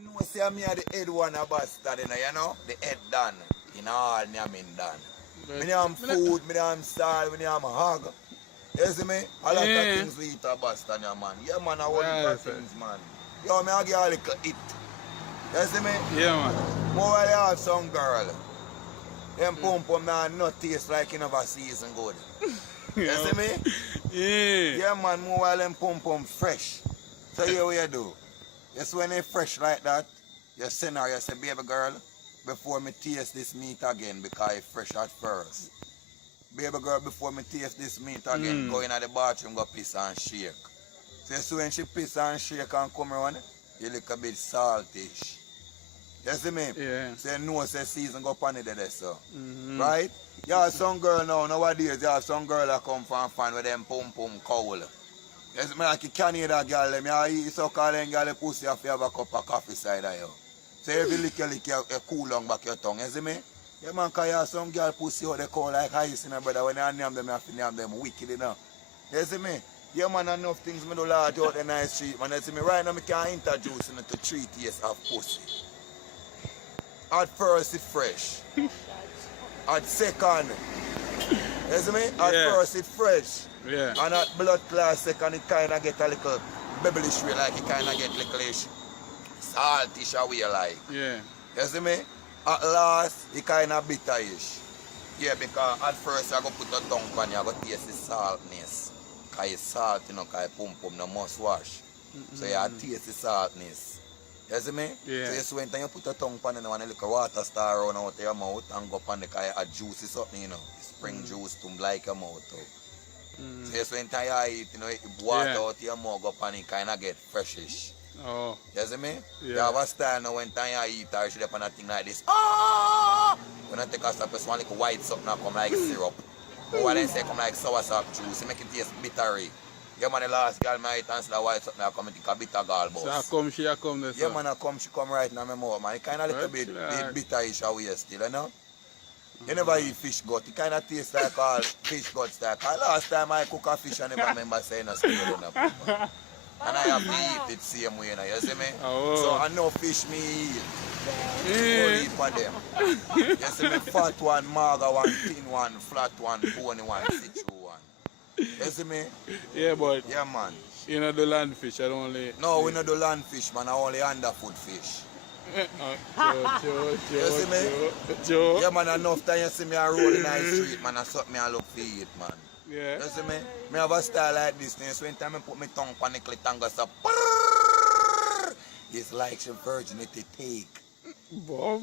man know say me are the head one of bastard, you know? The head done. In all nyamin done. Me am food, me am salt, me am hog. You see me? A lot of things we eat a bastard, yeah, man. Yeah, man, I want to things, man. Yo, me I give a little eat. You see me? Yeah, man. More while you have some girl. Them pum pum now not taste like in a season good. You see me? Yeah. Yeah, man, more while them pum pum fresh. So here what you do. Just when they fresh like that, you send her, you say, baby girl, before me taste this meat again, because it's fresh at first. Baby girl, before me taste this meat again, go in the bathroom, go piss and shake. So when she piss and shake and come around, you look a bit saltish. You see me? Yeah. So you know say season go pan it there, so. Right? You have some girl now, nowadays, you have some girl that come from fan with them pum pum cowl. You see me, like you can't hear that girl, you eat so call them girl pussy if you have a cup of coffee side of you. So if you lick you cool down back your tongue, you see me? Yeah man, cause you have some girl pussy out they call like ice, you know, brother. When you name them, you have to name them wicked, you know. You see me? Yeah man, enough things me do large out the nice street, man. You see me? Right now, I can't introduce you to 3 tastes of pussy. At first, it's fresh. At second, you see me? At first, it's fresh. Yeah. And at blood class second, it kind of get a little bubblish way, like it kind of get licklish, saltish away like. Yeah. You see me? At last, it kind of bitterish. Yeah, because at first, you go put your tongue on, you go taste the saltness. Because it's salt, you know, because pum pum no must wash. So you taste the saltness. You see me? Yeah. So when you put your tongue on it, and a little water star around out your mouth and go up on the because a juicy something, you know. Spring juice to like your mouth out. So when you eat, you know, water out your mouth up and it kind of get freshish. Oh. You see me? Yeah. You have a style now when you eat or should have a thing like this. Ah! When I take a step, it's one like white something that come like syrup. But what I say come like sour sap juice, it make it taste bittery. Yeah man, the last girl I eat and see that white something that come and take a bitter gall boss. So I come, she come there. Yeah man, she come right now my mouth, man. It kind of little bit bitterish away still, you know? You never eat fish gut. It kind of tastes like all fish gut style. Last time I cook a fish, I never remember saying a still enough. And I have to eat it same way, you know, you see me? Oh. So I know fish me eat. Only for them. You see me? Fat one, mager one, thin one, flat one, bony one, situ one. You see me? Yeah, but Yeah man. you know the land fish, I don't only... No, we know the land fish, man. I only underfoot fish. Joe, You see me? Joe. Yeah man, enough time you see me a roll in the street, man. I suck me and look for it, man. Yeah. You see me? Me have a style like this. So when time I put my tongue on the clit and go so, it's like some virginity take. Bob.